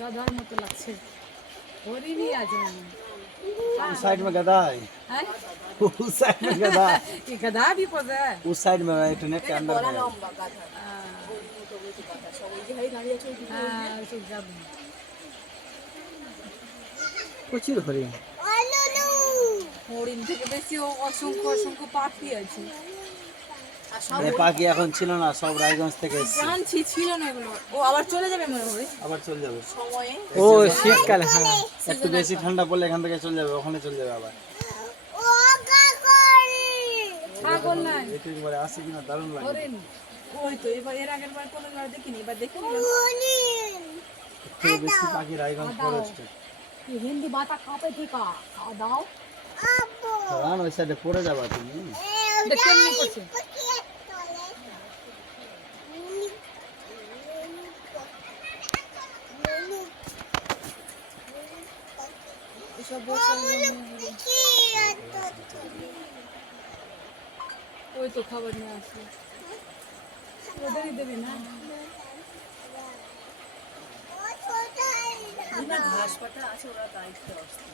गधार मत लगছে हरिणी আছে उस साइड में गधा है उस साइड में गधा है ये गधा भी पता है उस साइड में एक नेट के अंदर है कुछ ही हरिण হরিণ থেকে বেশি অসংখ্য অসংখ্য পাখি আছে এই পাখি এখন ছিল না, সব রায়গঞ্জ থেকে এসেছে। জানছি ছিল না এগুলো, ও আবার চলে যাবে মনে হয় আবার চলে যাবে সময়ে। ও শীতকাল, হ্যাঁ একটু বেশি ঠান্ডা পড়লে এখান থেকে চলে যাবে, ওখানে চলে যাবে আবার। ছাগল নাই এটা একবারে আসে কিনা দারুণ লাগে। হরিণ ওই তো এবার এর আগের বার কোনোবার দেখিনি, এবার দেখি একটু বেশি পাখি রায়গঞ্জ ফরেস্টে। হিন্দি বাতা কাপে ঠিকা দাও কারণ ওই সাইডে পড়ে যাবা তুমি। কেমনি করছে ওই তো খাবার নিয়ে আসবে ওদেরই দেবে না ঘাস পাতা আছে, ওরা দায়িত্ব আসছে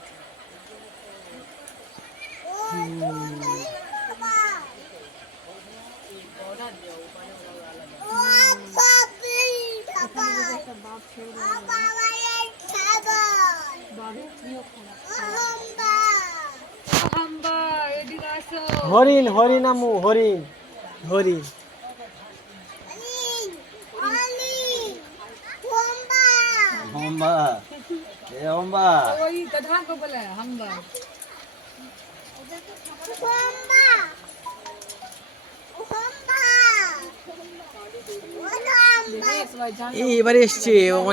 হরিণ, হরিণ আমু, হরিণ হরিণ हम्बा ए हम्बा वही गधा को बोला है हम्बा এই এবারে এসছে